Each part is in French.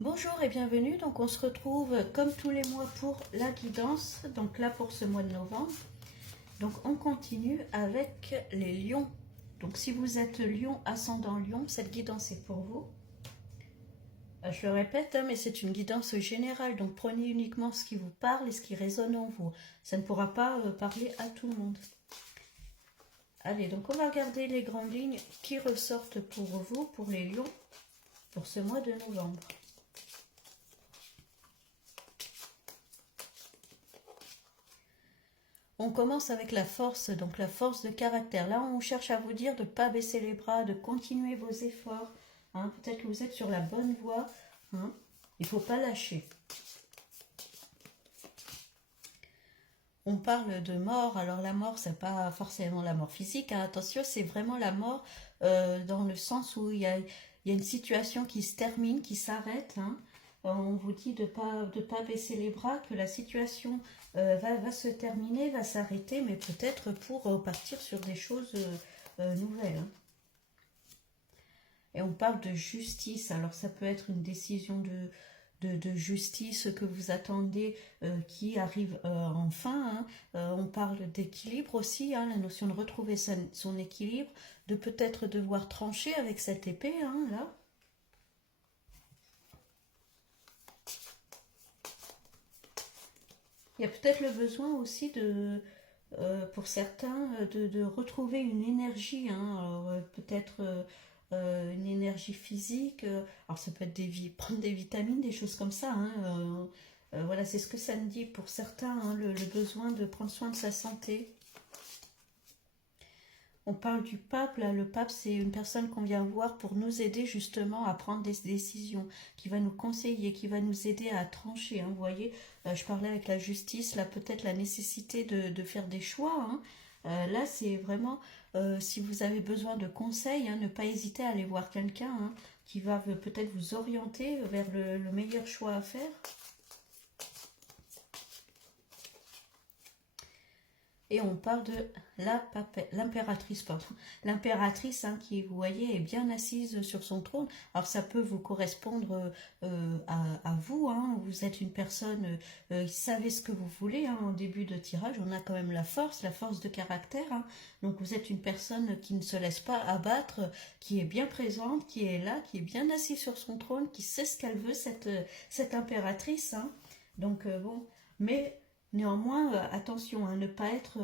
Bonjour et bienvenue, donc on se retrouve comme tous les mois pour la guidance, donc là pour ce mois de novembre. Donc on continue avec les lions. Donc si vous êtes lion, ascendant lion, cette guidance est pour vous. Je le répète, mais c'est une guidance générale, donc prenez uniquement ce qui vous parle et ce qui résonne en vous. Ça ne pourra pas parler à tout le monde. Allez, donc on va regarder les grandes lignes qui ressortent pour vous, pour les lions, pour ce mois de novembre. On commence avec la force, donc la force de caractère. Là, on cherche à vous dire de ne pas baisser les bras, de continuer vos efforts. Hein. Peut-être que vous êtes sur la bonne voie. Hein. Il ne faut pas lâcher. On parle de mort. Alors la mort, c'est pas forcément la mort physique. Hein. Attention, c'est vraiment la mort dans le sens où il y a une situation qui se termine, qui s'arrête. Hein. On vous dit de ne pas baisser les bras, que la situation va se terminer, va s'arrêter, mais peut-être pour partir sur des choses nouvelles. Hein. Et on parle de justice, alors ça peut être une décision de justice que vous attendez qui arrive enfin. Hein. On parle d'équilibre aussi, hein, la notion de retrouver son équilibre, de peut-être devoir trancher avec cette épée, hein, là. Il y a peut-être le besoin aussi pour certains, de retrouver une énergie, hein, peut-être une énergie physique. Alors ça peut être prendre des vitamines, des choses comme ça. Hein, voilà, c'est ce que ça me dit pour certains, hein, le besoin de prendre soin de sa santé. On parle du pape, là, le pape c'est une personne qu'on vient voir pour nous aider justement à prendre des décisions, qui va nous conseiller, qui va nous aider à trancher. Hein, vous voyez, je parlais avec la justice, là peut-être la nécessité de faire des choix. Hein. Là c'est vraiment, si vous avez besoin de conseils, hein, ne pas hésiter à aller voir quelqu'un hein, qui va peut-être vous orienter vers le meilleur choix à faire. Et on parle de l'impératrice, pardon. L'impératrice hein, qui, vous voyez, est bien assise sur son trône. Alors ça peut vous correspondre à vous. Hein. Vous êtes une personne qui savez ce que vous voulez. Hein. En début de tirage, on a quand même la force de caractère. Hein. Donc vous êtes une personne qui ne se laisse pas abattre, qui est bien présente, qui est là, qui est bien assise sur son trône, qui sait ce qu'elle veut, cette impératrice. Hein. Donc bon, mais néanmoins, attention, hein, ne pas être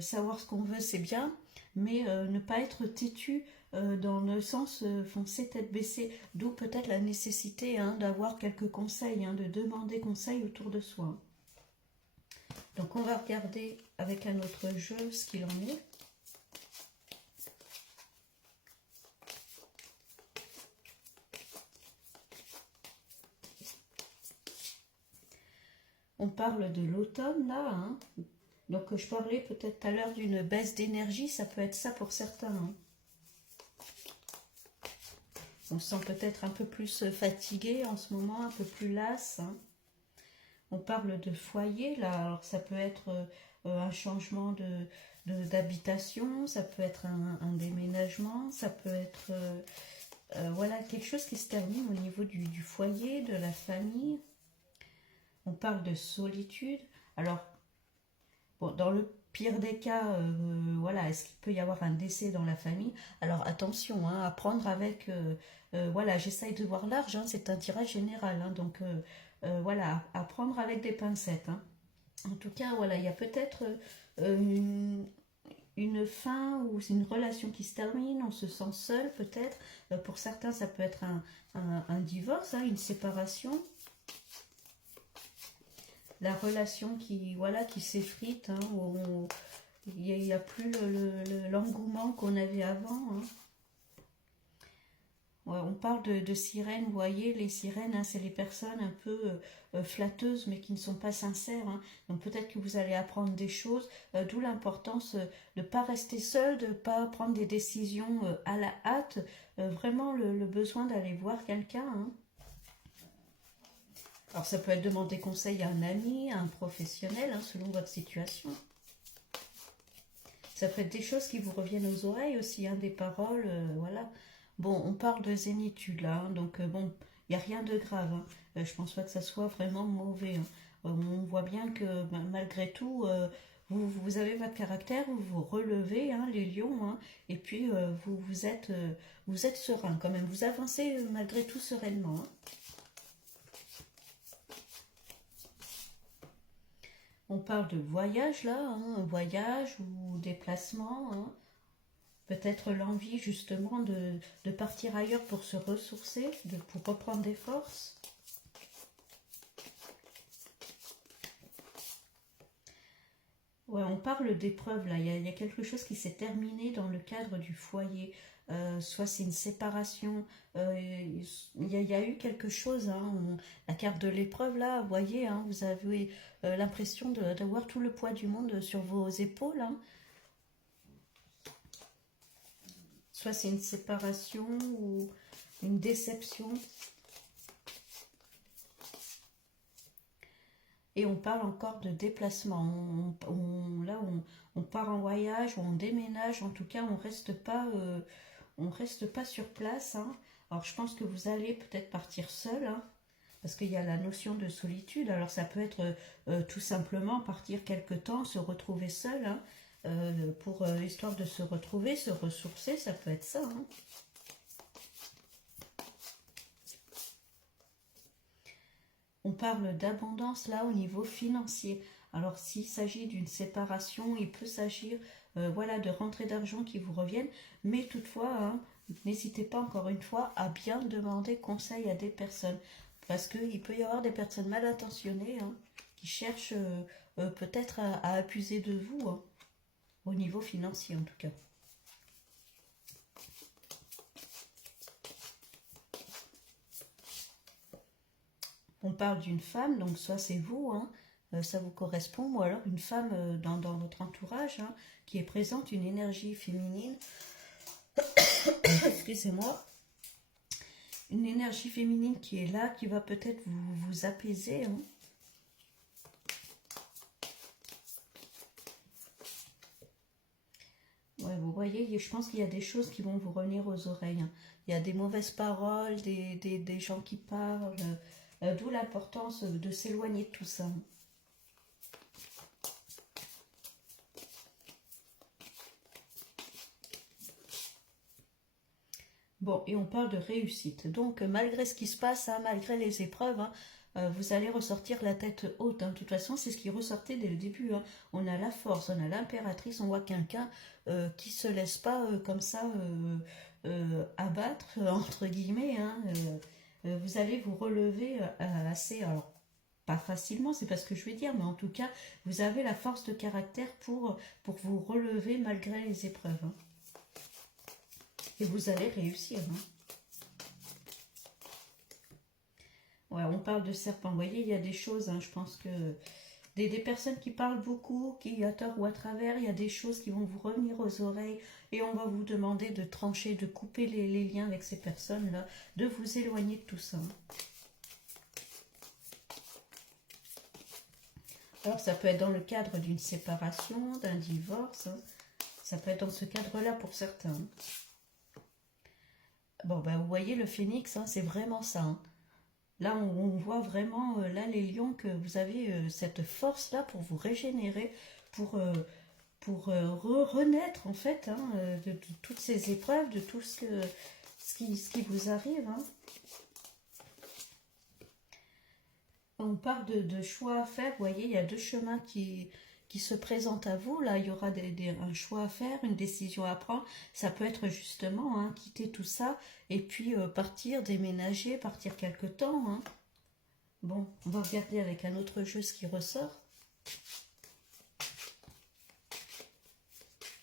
savoir ce qu'on veut, c'est bien, mais ne pas être têtu dans le sens foncer tête baissée, d'où peut-être la nécessité hein, d'avoir quelques conseils, hein, de demander conseil autour de soi. Donc on va regarder avec un autre jeu ce qu'il en est. On parle de l'automne là, hein. Donc je parlais peut-être tout à l'heure d'une baisse d'énergie, ça peut être ça pour certains. Hein. On se sent peut-être un peu plus fatigué en ce moment, un peu plus lasse. Hein. On parle de foyer, là, alors ça peut être un changement d'habitation, ça peut être un déménagement, ça peut être voilà, quelque chose qui se termine au niveau du foyer, de la famille. On parle de solitude. Alors, bon, dans le pire des cas, voilà, est-ce qu'il peut y avoir un décès dans la famille? Alors attention, hein, à prendre avec, voilà, j'essaye de voir large, hein, c'est un tirage général, hein, donc voilà, à prendre avec des pincettes. Hein. En tout cas, voilà, il y a peut-être une fin ou une relation qui se termine, on se sent seul peut-être. Pour certains, ça peut être un divorce, hein, une séparation. La relation qui voilà qui s'effrite, hein, où il n'y a plus l'engouement qu'on avait avant. Hein. Ouais, on parle de sirènes, vous voyez, les sirènes, hein, c'est les personnes un peu flatteuses mais qui ne sont pas sincères. Hein. Donc peut-être que vous allez apprendre des choses, d'où l'importance de ne pas rester seul, de ne pas prendre des décisions à la hâte, vraiment le besoin d'aller voir quelqu'un. Hein. Alors ça peut être demander conseil à un ami, à un professionnel, hein, selon votre situation. Ça peut être des choses qui vous reviennent aux oreilles aussi, hein, des paroles, voilà. Bon, on parle de zénitude là, hein, donc bon, il n'y a rien de grave, hein. Je pense pas que ça soit vraiment mauvais, hein. On voit bien que malgré tout, vous avez votre caractère, vous vous relevez, hein, les lions, hein, et puis vous êtes serein quand même, vous avancez malgré tout sereinement, hein. On parle de voyage là, hein, voyage ou déplacement, hein. Peut-être l'envie justement de partir ailleurs pour se ressourcer, pour reprendre des forces. Ouais, on parle d'épreuve là, il y a quelque chose qui s'est terminé dans le cadre du foyer. Soit c'est une séparation, il y a eu quelque chose, hein, la carte de l'épreuve là, vous voyez, hein, vous avez l'impression d'avoir tout le poids du monde sur vos épaules, hein. Soit c'est une séparation ou une déception. Et on parle encore de déplacement. On part en voyage ou on déménage. En tout cas, on reste pas sur place, hein. Alors, je pense que vous allez peut-être partir seul, hein, parce qu'il y a la notion de solitude. Alors, ça peut être tout simplement partir quelque temps, se retrouver seul, hein, pour histoire de se retrouver, se ressourcer. Ça peut être ça, hein. On parle d'abondance là au niveau financier. Alors s'il s'agit d'une séparation, il peut s'agir voilà, de rentrées d'argent qui vous reviennent, mais toutefois, hein, n'hésitez pas encore une fois à bien demander conseil à des personnes, parce qu'il peut y avoir des personnes mal intentionnées, hein, qui cherchent peut-être à abuser de vous, hein, au niveau financier en tout cas. On parle d'une femme, donc soit c'est vous, hein, ça vous correspond, ou alors une femme dans votre entourage, hein, qui est présente, une énergie féminine, excusez-moi, une énergie féminine qui est là, qui va peut-être vous apaiser, hein. Ouais, vous voyez, je pense qu'il y a des choses qui vont vous revenir aux oreilles, hein. Il y a des mauvaises paroles, des gens qui parlent, d'où l'importance de s'éloigner de tout ça. Bon, et on parle de réussite. Donc, malgré ce qui se passe, hein, malgré les épreuves, hein, vous allez ressortir la tête haute, hein. De toute façon, c'est ce qui ressortait dès le début, hein. On a la force, on a l'impératrice, on voit quelqu'un qui se laisse pas comme ça abattre, entre guillemets, hein. Vous allez vous relever assez, alors pas facilement, c'est pas ce que je vais dire, mais en tout cas, vous avez la force de caractère pour vous relever malgré les épreuves, hein. Et vous allez réussir, hein. Ouais, on parle de serpent. Vous voyez, il y a des choses, hein, je pense que des personnes qui parlent beaucoup, qui à tort ou à travers, il y a des choses qui vont vous revenir aux oreilles et on va vous demander de trancher, de couper les liens avec ces personnes-là, de vous éloigner de tout ça, hein. Alors, ça peut être dans le cadre d'une séparation, d'un divorce, hein. Ça peut être dans ce cadre-là pour certains, hein. Bon, ben, vous voyez, le phénix, hein, c'est vraiment ça, hein. Là, on voit vraiment, là, les lions, que vous avez cette force-là pour vous régénérer, pour, euh, pour renaître, en fait, hein, de toutes ces épreuves, de tout ce qui vous arrive, hein. On parle de choix à faire. Vous voyez, il y a deux chemins qui se présentent à vous. Là, il y aura un choix à faire, une décision à prendre. Ça peut être justement, hein, quitter tout ça et puis partir, déménager, partir quelque temps, hein. Bon, on va regarder avec un autre jeu ce qui ressort.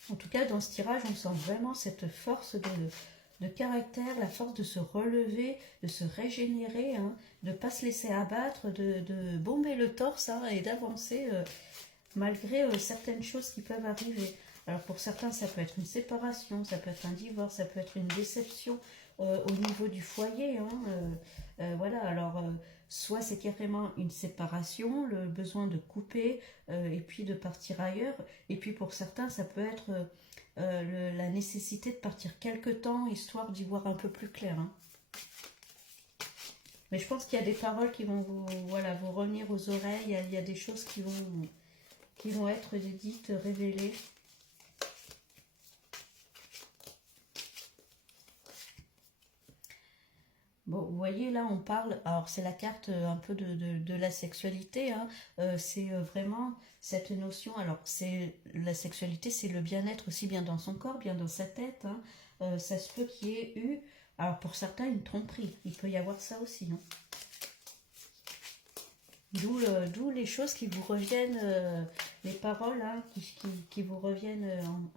En tout cas, dans ce tirage, on sent vraiment cette force de caractère, la force de se relever, de se régénérer, hein, de ne pas se laisser abattre, de bomber le torse, hein, et d'avancer malgré certaines choses qui peuvent arriver. Alors pour certains, ça peut être une séparation, ça peut être un divorce, ça peut être une déception au niveau du foyer, hein, voilà, alors soit c'est carrément une séparation, le besoin de couper et puis de partir ailleurs. Et puis pour certains, ça peut être la nécessité de partir quelque temps, histoire d'y voir un peu plus clair. Hein. Mais je pense qu'il y a des paroles qui vont vous, voilà, vous revenir aux oreilles, il y a des choses qui vont être dites, révélées. Bon, vous voyez, là, on parle, alors c'est la carte un peu de la sexualité, hein, c'est vraiment cette notion, alors c'est la sexualité, c'est le bien-être aussi bien dans son corps, bien dans sa tête, hein, ça se peut qu'il y ait eu, alors pour certains, une tromperie, il peut y avoir ça aussi, hein. D'où les choses qui vous reviennent, les paroles hein, qui vous reviennent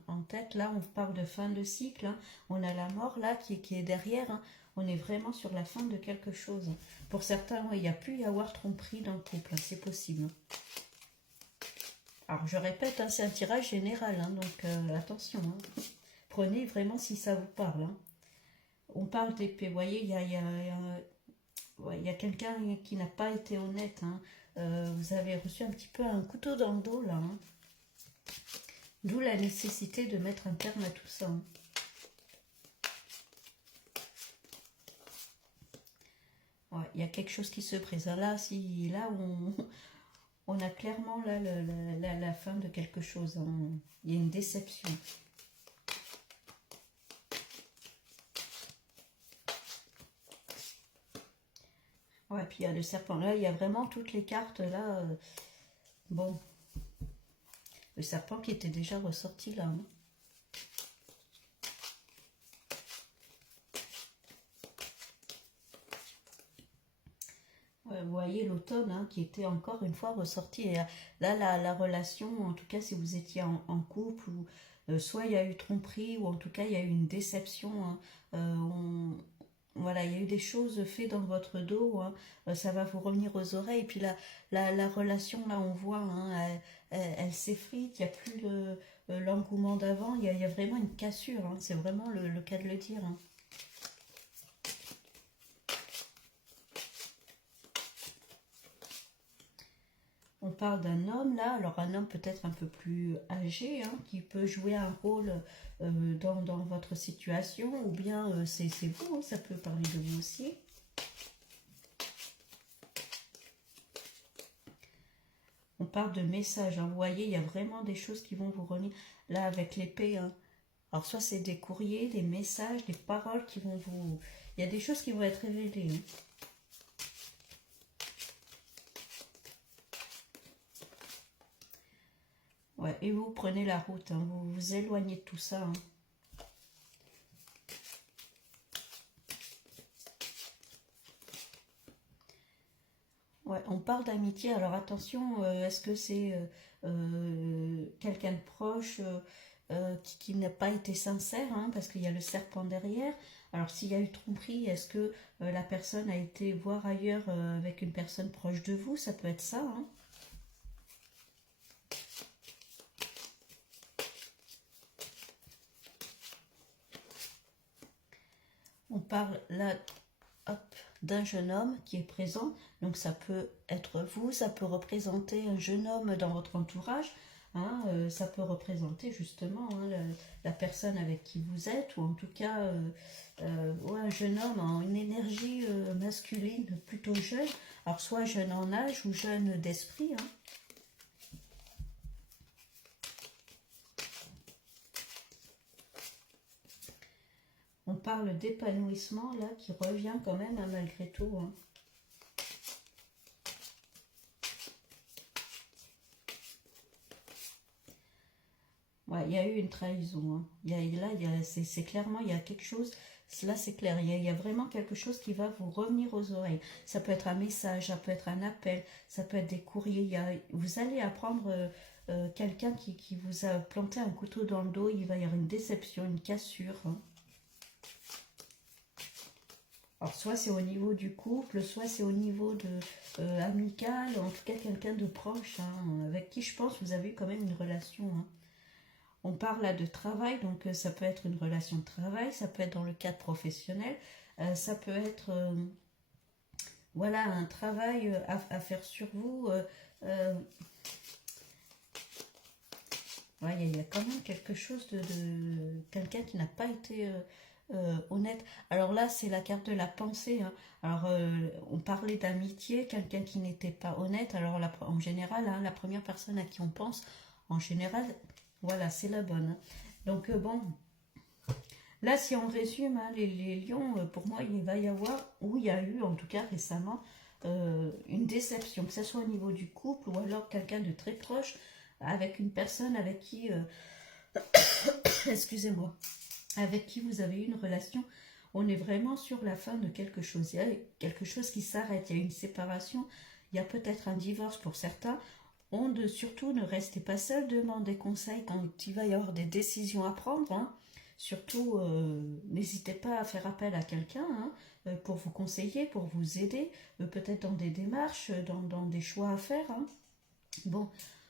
en tête. Là, on parle de fin de cycle. Hein. On a la mort là qui est derrière. Hein. On est vraiment sur la fin de quelque chose. Pour certains, ouais, il y a pu y avoir tromperie dans le couple. Hein, c'est possible. Alors, je répète, hein, c'est un tirage général. Hein, donc, attention. Hein. Prenez vraiment si ça vous parle. Hein. On parle d'épée. Vous voyez, ouais, il y a quelqu'un qui n'a pas été honnête. Hein. Vous avez reçu un petit peu un couteau dans le dos là. Hein. D'où la nécessité de mettre un terme à tout ça. Hein. Ouais, il y a quelque chose qui se présente. Là, là on a clairement là, la fin de quelque chose. Hein. Il y a une déception. Ouais, puis il y a le serpent. Là, il y a vraiment toutes les cartes là. Bon. Le serpent qui était déjà ressorti là. Hein. Ouais, vous voyez l'automne hein, qui était encore une fois ressorti. Et là, la relation, en tout cas si vous étiez en couple, ou soit il y a eu tromperie, ou en tout cas il y a eu une déception. Hein, voilà, il y a eu des choses faites dans votre dos, hein, ça va vous revenir aux oreilles. Et puis la relation, là, on voit, hein, elle s'effrite, il n'y a plus l'engouement d'avant, il y a vraiment une cassure, hein, c'est vraiment le cas de le dire. Hein. On parle d'un homme, là, alors un homme peut-être un peu plus âgé, hein, qui peut jouer un rôle dans votre situation, ou bien c'est vous, hein, ça peut parler de vous aussi. On parle de messages, hein. Vous voyez, il y a vraiment des choses qui vont vous revenir. Là, avec l'épée, hein. Alors, soit c'est des courriers, des messages, des paroles qui vont vous... Il y a des choses qui vont être révélées. Hein. Ouais, et vous prenez la route, hein. Vous vous éloignez de tout ça. Hein. Ouais, on parle d'amitié, alors attention, est-ce que c'est quelqu'un de proche qui n'a pas été sincère, hein, parce qu'il y a le serpent derrière. Alors s'il y a eu tromperie, est-ce que la personne a été voir ailleurs avec une personne proche de vous? Ça peut être ça. Hein. On parle là d'un jeune homme qui est présent, donc ça peut être vous, ça peut représenter un jeune homme dans votre entourage, hein, ça peut représenter justement hein, la personne avec qui vous êtes, ou en tout cas ouais, un jeune homme en une énergie masculine plutôt jeune, alors soit jeune en âge ou jeune d'esprit. Hein. On parle d'épanouissement là qui revient quand même hein, malgré tout. Hein. Ouais, il y a eu une trahison. Hein. Là, c'est clairement, il y a quelque chose. Là, c'est clair. Il y a vraiment quelque chose qui va vous revenir aux oreilles. Ça peut être un message, ça peut être un appel, ça peut être des courriers. Vous allez apprendre quelqu'un qui vous a planté un couteau dans le dos. Il va y avoir une déception, une cassure. Hein. Alors, soit c'est au niveau du couple, soit c'est au niveau de amical, en tout cas quelqu'un de proche, hein, avec qui je pense que vous avez quand même une relation. Hein. On parle là de travail, donc ça peut être une relation de travail, ça peut être dans le cadre professionnel, ça peut être voilà, un travail à faire sur vous. Ouais, il y a quand même quelque chose de quelqu'un qui n'a pas été honnête. Alors là, c'est la carte de la pensée, hein. Alors, on parlait d'amitié, quelqu'un qui n'était pas honnête. Alors, en général, hein, la première personne à qui on pense, en général, voilà, c'est la bonne, hein. Donc, bon, là, si on résume, hein, les lions, pour moi, il va y avoir, ou il y a eu, en tout cas récemment, une déception, que ce soit au niveau du couple ou alors quelqu'un de très proche, avec une personne avec qui, excusez-moi, avec qui vous avez eu une relation. On est vraiment sur la fin de quelque chose. Il y a quelque chose qui s'arrête, il y a une séparation, il y a peut-être un divorce pour certains. Surtout, ne restez pas seul, demandez conseil quand il va y avoir des décisions à prendre, hein. Surtout, n'hésitez pas à faire appel à quelqu'un, hein, pour vous conseiller, pour vous aider, peut-être dans des démarches, dans des choix à faire, hein. Bon,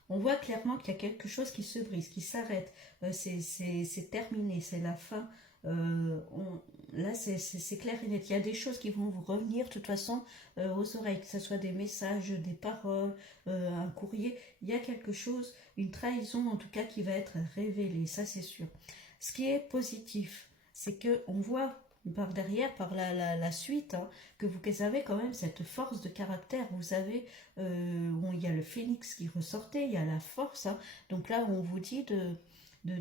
on voit clairement qu'il y a quelque chose qui se brise, qui s'arrête. C'est terminé, c'est la fin. Là, c'est clair et net. Il y a des choses qui vont vous revenir de toute façon aux oreilles, que ce soit des messages, des paroles, un courrier. Il y a quelque chose, une trahison en tout cas qui va être révélée, ça c'est sûr. Ce qui est positif, c'est que on voit par derrière, par la suite, hein, que vous avez quand même cette force de caractère. Vous avez, bon, il y a le phénix qui ressortait, il y a la force, hein. Donc là, on vous dit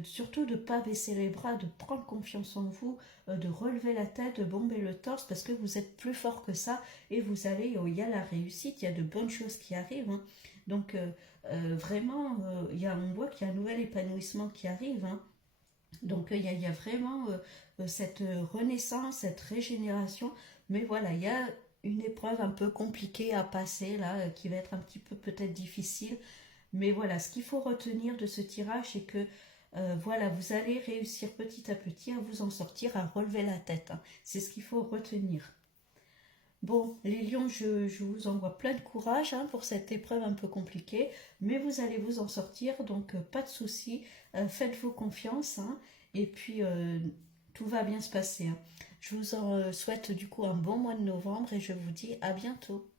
surtout de ne pas baisser les bras, de prendre confiance en vous, de relever la tête, de bomber le torse, parce que vous êtes plus fort que ça et vous allez, il y a la réussite, il y a de bonnes choses qui arrivent, hein. Donc vraiment, on voit qu'il y a un nouvel épanouissement qui arrive, hein. Donc il y a vraiment cette renaissance, cette régénération, mais voilà, il y a une épreuve un peu compliquée à passer là, qui va être un petit peu peut-être difficile, mais voilà, ce qu'il faut retenir de ce tirage, c'est que voilà, vous allez réussir petit à petit à vous en sortir, à relever la tête, hein. C'est ce qu'il faut retenir. Bon, les lions, je vous envoie plein de courage, hein, pour cette épreuve un peu compliquée, mais vous allez vous en sortir, donc pas de souci, faites-vous confiance, hein, et puis tout va bien se passer, hein. Je vous en souhaite du coup un bon mois de novembre et je vous dis à bientôt.